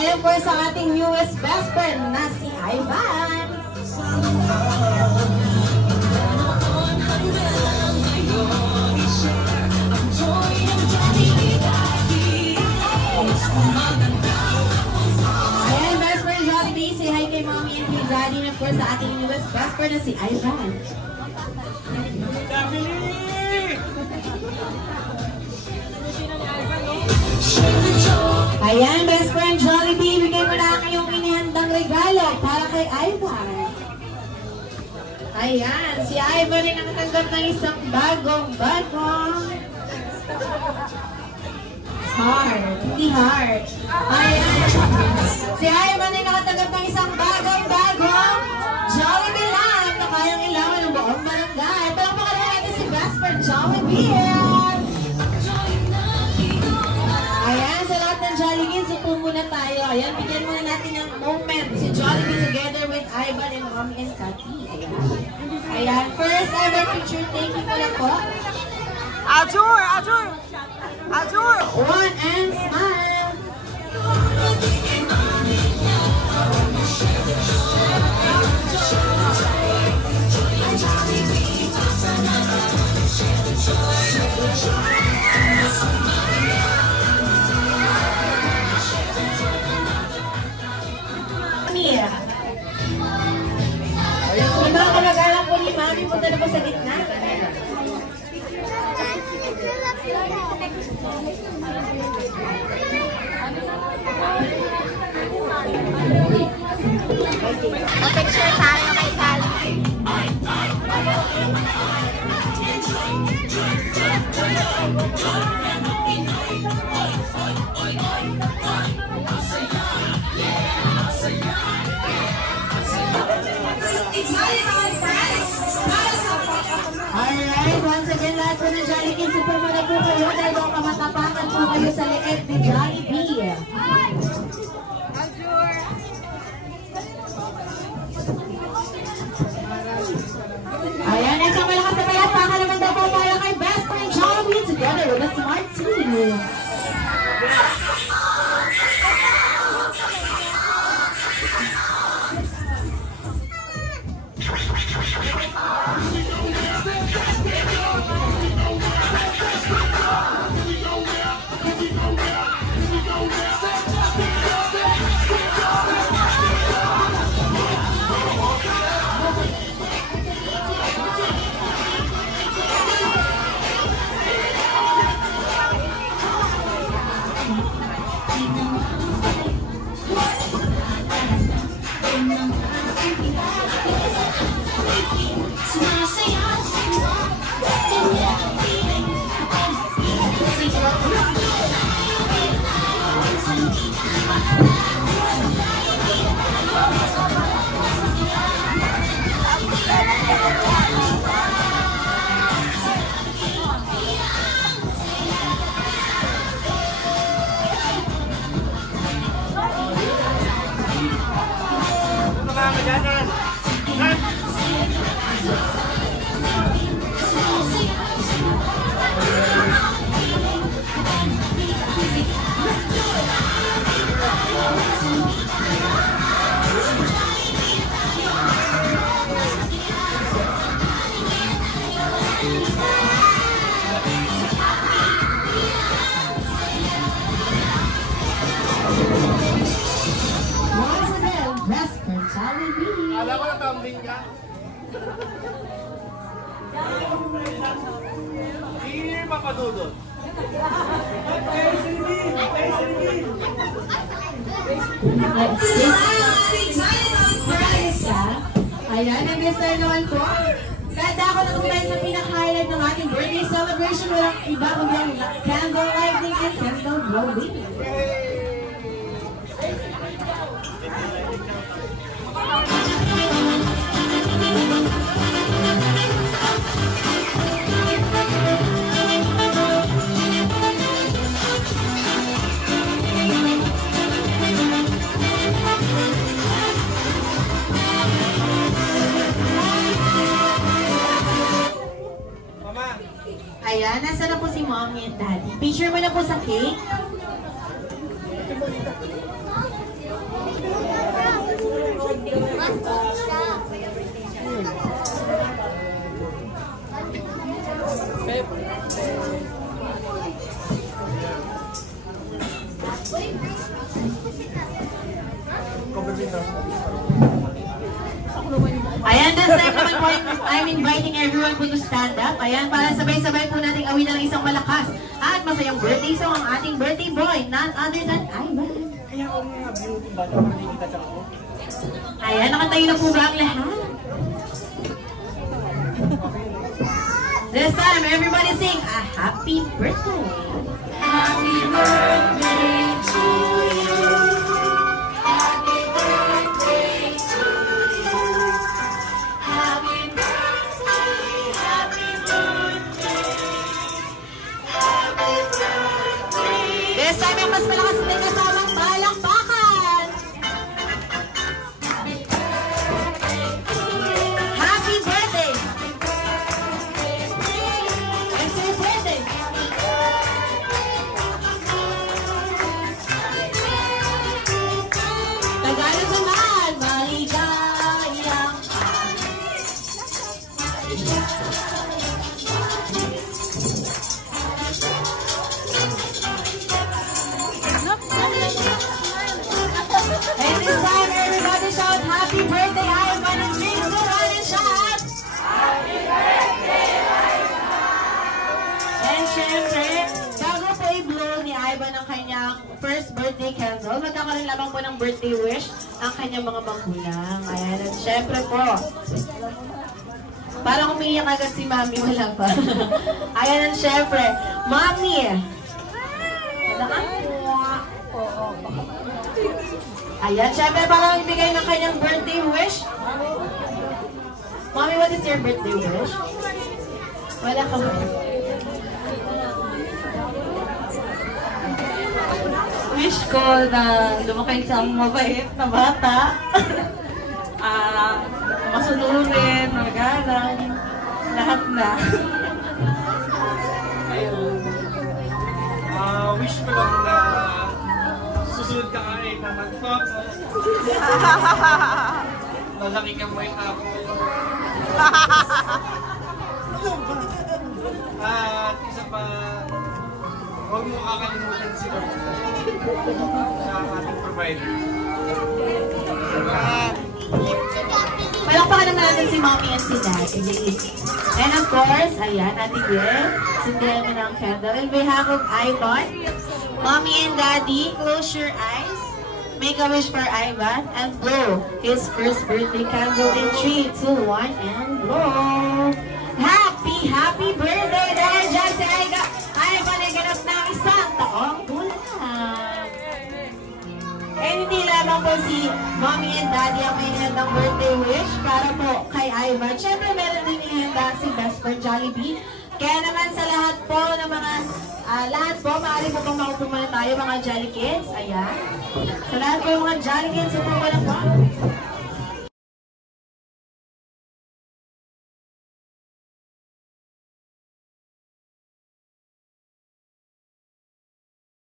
And of course, ang ating newest best friend na si Ivan. Ayan, best friend Jollibee. Say hi kay Mommy and kay Daddy. And of course, sa ating newest best friend na si Ivan. Ayan, best friend Jollibee, bigay mo na ang iyong inihandang regalo para kay Ivan. Ayan, si Ivan ay nakatanggap ng isang bagong heart, hindi heart. Ayan, si Ivan ay nakatanggap ng isang bagong Jollibee lamp na kayang ilawan ng buong barangay. Palakpakan natin si best friend Jollibee. Ayan, sa lahat ng Jollibee, supo muna tayo. Ayan, bigyan muna natin ng moment si Jollibee together with Ivan and Mommy and Cathy. Ayan, first ever picture taking ko lang po. Azur! One and smile. Yung mga kamag-anak po ni Mami, punta na po sa gitna. Picture tayo kay Sally. Alright, once again, lahat po ng Jollibee, super muna po kayo dahil baka matapakan po kayo sa leeg ni Jollibee. Ayan, isang malakas na palakpakan naman daw po para kay best friend Jollibee together with a smart team. Alam ko na tumbling ka. Hindi mapadudod. Ayan, ang guest tayo naman po. Kada ako na tayo sa pinaka-highlight ng ating birthday celebration. Walang iba kundi ang candle lighting and candle blowing. Ayan, nasa na po si Mommy and Daddy. Picture mo na po sa cake. Ayan, this time naman po, I'm inviting everyone po to stand up. Ayan, para sabay-sabay po nating awitan ng isang malakas at masayang birthday song ang ating birthday boy, none other than Ivan. Kaya ako nga beauty ba? Nakikita siya ako. Ayan, nakatayo na po ba ang lahat? This time, everybody sing a happy birthday. Happy birthday to you. Happy birthday to you. Happy birthday, happy birthday. Happy birthday. This time, yung mas malakas na kasamang palakpakan. Happy birthday. Happy birthday, Ivan, and James and shout! Happy birthday, Ivan! And syempre, bago po i-blow ni Ivan ang kanyang first birthday candle, magkakaroon lamang po ng birthday wish ang kanyang mga magulang. Ayan, at syempre po, parang umiiyak agad si Mami, wala pa. Ayan, at syempre, Mami! Wala ka? Ayan, syempre parang ibigay ng kanyang birthday wish. Mommy, what is your birthday wish? Wala ka ba? Wish ko na lumaki siyang mabait na bata. Masunurin, magalang, lahat na. Ayun. Wish ko lang na susunod ka kain na mag-papa. Malaki kang may ako. At isa pa, huwag mo kakalimutan si Lord sa ating provider. Palakpakan naman natin si Mommy and si Daddy. And of course, ayan, Ate Gwen, sundihan mo ng candle. On behalf of Ivan, Mommy and Daddy, close your eyes, make a wish for Ivan, and blow his first birthday candle in 3, 2, 1, and blow! Happy birthday dahil dyan si Ivan ay ganap ng isang taong gulang! And hindi lamang po si Mommy and Daddy ang may hinandang birthday wish para po kay Ivan. Siyempre meron din ihanda si Best for Jollibee. Kaya naman sa lahat po ng mga, maaari po pong makupo muna tayo mga Jolly Kids. Ayan. Sa lahat po yung mga Jolly Kids, upo muna po.